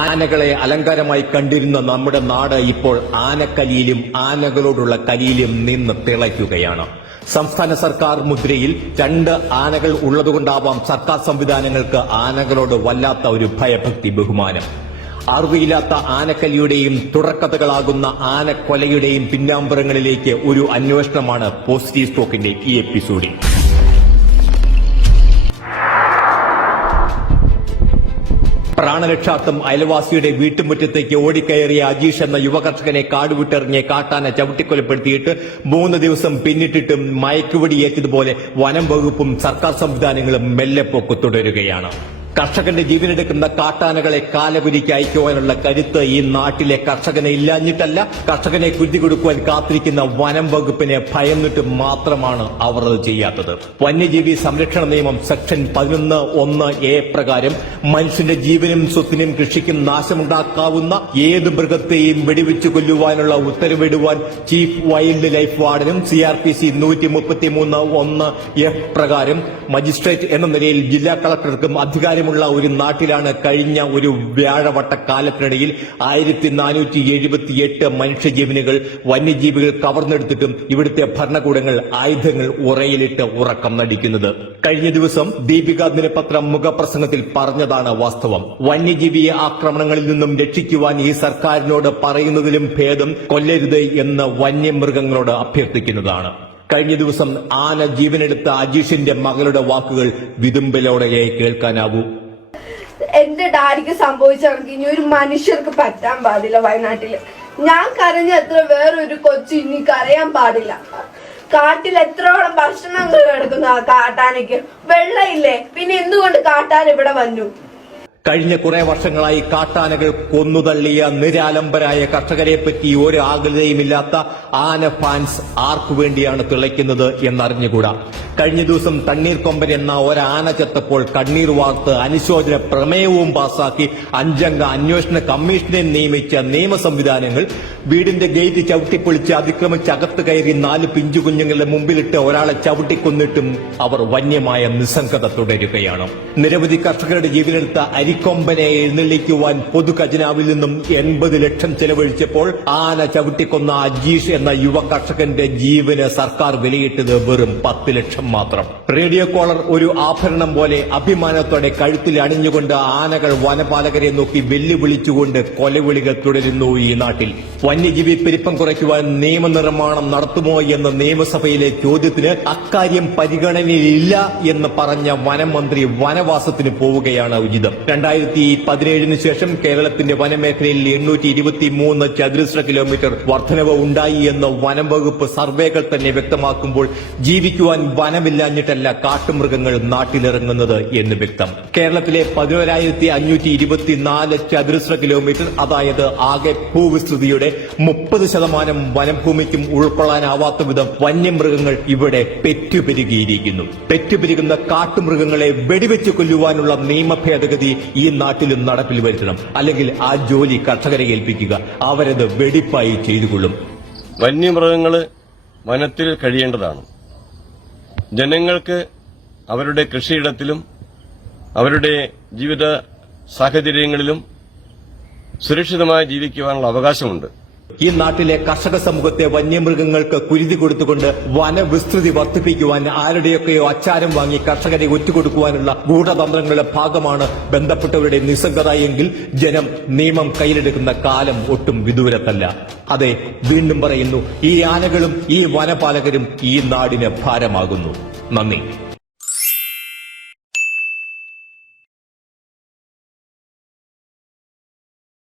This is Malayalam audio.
ആനകളെ അലങ്കാരമായി കണ്ടിരുന്ന നമ്മുടെ നാട് ഇപ്പോൾ ആനക്കലിയിലും ആനകളോടുള്ള കലിയിലും നിന്ന് തിളയ്ക്കുകയാണ്. സംസ്ഥാന സർക്കാർ മുദ്രയിൽ 2 ആനകൾ ഉള്ളതുകൊണ്ടാവാം സർക്കാർ സംവിധാനങ്ങൾക്ക് ആനകളോട് വല്ലാത്ത ഒരു ഭയഭക്തി ബഹുമാനം. അറിവില്ലാത്ത ആനക്കലിയുടെയും തുടർക്കഥകളാകുന്ന ആനക്കൊലയുടെയും പിന്നാമ്പുറങ്ങളിലേക്ക് ഒരു അന്വേഷണമാണ് പോസിറ്റീവ് സ്റ്റോക്കിന്റെ ഈ എപ്പിസോഡിൽ. പ്രാണരക്ഷാർത്ഥം അയൽവാസിയുടെ വീട്ടുമുറ്റത്തേക്ക് ഓടിക്കയറിയ അജീഷ് എന്ന യുവകർഷകനെ കാടുവിട്ടെറിഞ്ഞ് കാട്ടാന ചവിട്ടിക്കൊലപ്പെടുത്തിയിട്ട് 3 ദിവസം പിന്നിട്ടിട്ടും മയക്കുവെടിയേറ്റതുപോലെ വനം വകുപ്പും സർക്കാർ സംവിധാനങ്ങളും മെല്ലെപ്പോക്ക് തുടരുകയാണ്. കർഷകന്റെ ജീവനെടുക്കുന്ന കാട്ടാനകളെ കാലപുരിക്ക് അയക്കുവാനുള്ള കരുത്ത് ഈ നാട്ടിലെ കർഷകനെ ഇല്ലാഞ്ഞിട്ടല്ല, കർഷകനെ കുരുതി കൊടുക്കുവാൻ കാത്തിരിക്കുന്ന വനം വകുപ്പിനെ ഭയന്നിട്ട് മാത്രമാണ് അവർ അത് ചെയ്യാത്തത്. വന്യജീവി സംരക്ഷണ നിയമം സെക്ഷൻ 11(1)(a) പ്രകാരം മനുഷ്യന്റെ ജീവനും സ്വത്തിനും കൃഷിക്കും നാശമുണ്ടാക്കാവുന്ന ഏത് മൃഗത്തെയും വെടിവെച്ചു കൊല്ലുവാനുള്ള ഉത്തരവിടുവാൻ ചീഫ് വൈൽഡ് ലൈഫ് വാർഡനും CRPC 133(1)(f) പ്രകാരം മജിസ്ട്രേറ്റ് എന്ന നിലയിൽ ജില്ലാ കളക്ടർക്കും അധികാരമുള്ള ഒരു നാട്ടിലാണ് കഴിഞ്ഞ ഒരു വ്യാഴവട്ടക്കാലത്തിനിടയിൽ 1478 മനുഷ്യജീവനുകൾ വന്യജീവികൾ കവർന്നെടുത്തിട്ടും ഇവിടുത്തെ ഭരണകൂടങ്ങൾ ആയുധങ്ങൾ ഉറയിലിട്ട് ഉറക്കം നടിക്കുന്നത്. കഴിഞ്ഞ ദിവസം ദീപിക ദിനപത്രം മുഖപ്രസംഗത്തിൽ പറഞ്ഞതാണ് വാസ്തവം. വന്യജീവി ആക്രമണങ്ങളിൽ നിന്നും രക്ഷിക്കുവാൻ ഈ സർക്കാരിനോട് പറയുന്നതിലും ഭേദം കൊല്ലരുത് എന്ന് വന്യമൃഗങ്ങളോട് അഭ്യർത്ഥിക്കുന്നതാണ്. കഴിഞ്ഞ ദിവസം ആന ജീവനെടുത്ത അജീഷിന്റെ മകളുടെ വാക്കുകൾ വിതുമ്പലോടെ കേൾക്കാനാവൂ. എന്റെ ഡാഡിക്ക് സംഭവിച്ചവർക്ക് ഇനി ഒരു മനുഷ്യർക്ക് പറ്റാൻ പാടില്ല. വയനാട്ടില് ഞാൻ കരഞ്ഞ എത്ര വേറൊരു കൊച്ചു ഇനി കരയാൻ പാടില്ല. കാട്ടിൽ എത്രോളം ഭക്ഷണങ്ങൾ കിടക്കുന്നു ആ കാട്ടാനയ്ക്ക്. വെള്ളമില്ലേ, പിന്നെ എന്തുകൊണ്ട് കാട്ടാൻ ഇവിടെ വന്നു? കഴിഞ്ഞ കുറെ വർഷങ്ങളായി കാട്ടാനകൾ കൊന്നുതള്ളിയ നിരാലംബരായ കർഷകരെ പറ്റി ഒരു ആകുലതയുമില്ലാത്ത ആന ഫാൻസ് ആർക്കു വേണ്ടിയാണ് തിളയ്ക്കുന്നത് എന്നറിഞ്ഞുകൂടാ. കഴിഞ്ഞ ദിവസം തണ്ണീർക്കൊമ്പൻ എന്ന ഒരാന ചത്തപ്പോൾ കണ്ണീർ വാർത്ത് അനുശോചന പ്രമേയവും പാസാക്കി 5-അംഗ അന്വേഷണ കമ്മീഷനെ നിയമിച്ച നിയമ സംവിധാനങ്ങൾ വീടിന്റെ ഗേറ്റ് ചവിട്ടിപ്പൊളിച്ച് അതിക്രമിച്ച് അകത്ത് കയറി 4 പിഞ്ചു കുഞ്ഞുങ്ങളുടെ മുമ്പിലിട്ട് ഒരാളെ ചവിട്ടിക്കൊന്നിട്ടും അവർ വന്യമായ നിസ്സംഗത തുടരുകയാണ്. നിരവധി കർഷകരുടെ ജീവനെടുത്ത അരിക്കൊമ്പനെ എഴുന്നള്ളിക്കുവാൻ പൊതു ഖജനാവിൽ നിന്നും 80 ലക്ഷം ചെലവഴിച്ചപ്പോൾ ആന ചവിട്ടിക്കൊന്ന അജീഷ് എന്ന യുവ കർഷകന്റെ ജീവന് സർക്കാർ വിലയിട്ടത് വെറും 10 ലക്ഷം മാത്രം. റേഡിയോ കോളർ ഒരു ആഭരണം പോലെ അഭിമാനത്തോടെ കഴുത്തിൽ അണിഞ്ഞുകൊണ്ട് ആനകൾ വനപാലകരെ നോക്കി വെല്ലുവിളിച്ചുകൊണ്ട് കൊലവിളികൾ തുടരുന്നു ഈ നാട്ടിൽ. വന്യജീവി പെരുപ്പം കുറയ്ക്കുവാൻ നിയമനിർമ്മാണം നടത്തുമോ എന്ന നിയമസഭയിലെ ചോദ്യത്തിന് അക്കാര്യം പരിഗണനയിലില്ല എന്ന് പറഞ്ഞ വനം മന്ത്രി വനവാസത്തിന് പോവുകയാണ് ഉചിതം. 2017 ശേഷം കേരളത്തിന്റെ വനമേഖലയിൽ 823 ചതുരശ്ര കിലോമീറ്റർ വർധനവ് ഉണ്ടായി എന്ന് വനം വകുപ്പ് സർവേകൾ തന്നെ വ്യക്തമാക്കുമ്പോൾ ജീവിക്കുവാൻ വനമില്ലാഞ്ഞിട്ടല്ല കാട്ടുമൃഗങ്ങൾ നാട്ടിലിറങ്ങുന്നത് എന്ന് വ്യക്തം. കേരളത്തിലെ 11,524 ചതുരശ്ര കിലോമീറ്റർ, അതായത് ആകെ ഭൂവിസ്തൃതിയുടെ 30% വനഭൂമിക്കും ഉൾക്കൊള്ളാനാവാത്ത വിധം വന്യമൃഗങ്ങൾ ഇവിടെ പെറ്റുപെരുകിയിരിക്കുന്നു. പെറ്റുപെരുകുന്ന കാട്ടുമൃഗങ്ങളെ വെടിവെച്ച് കൊല്ലുവാനുള്ള നിയമ ഭേദഗതി ഈ നാട്ടിലും നടപ്പിൽ വരുത്തണം. അല്ലെങ്കിൽ ആ ജോലി കർഷകരെ ഏൽപ്പിക്കുക, അവരത് വെടിപ്പായി ചെയ്തുകൊള്ളും. വന്യമൃഗങ്ങള് വനത്തിൽ കഴിയേണ്ടതാണ്. ജനങ്ങൾക്ക് അവരുടെ കൃഷിയിടത്തിലും അവരുടെ ജീവിത സാഹചര്യങ്ങളിലും സുരക്ഷിതമായി ജീവിക്കുവാനുള്ള അവകാശമുണ്ട്. ഈ നാട്ടിലെ കർഷക സമൂഹത്തെ വന്യമൃഗങ്ങൾക്ക് കുരുതി കൊടുത്തുകൊണ്ട് വനവിസ്തൃതി വർദ്ധിപ്പിക്കുവാൻ ആരുടെയൊക്കെയോ അച്ചാരം വാങ്ങി കർഷകരെ ഒറ്റുകൊടുക്കുവാനുള്ള ഗൂഢതന്ത്രങ്ങളുടെ ഭാഗമാണ് ബന്ധപ്പെട്ടവരുടെ നിസ്സംഗത എങ്കിൽ ജനം നിയമം കയ്യിലെടുക്കുന്ന കാലം ഒട്ടും വിദൂരത്തല്ല. അതെ, വീണ്ടും പറയുന്നു, ഈ ആനകളും ഈ വനപാലകരും ഈ നാടിന് ഭാരമാകുന്നു. നന്ദി.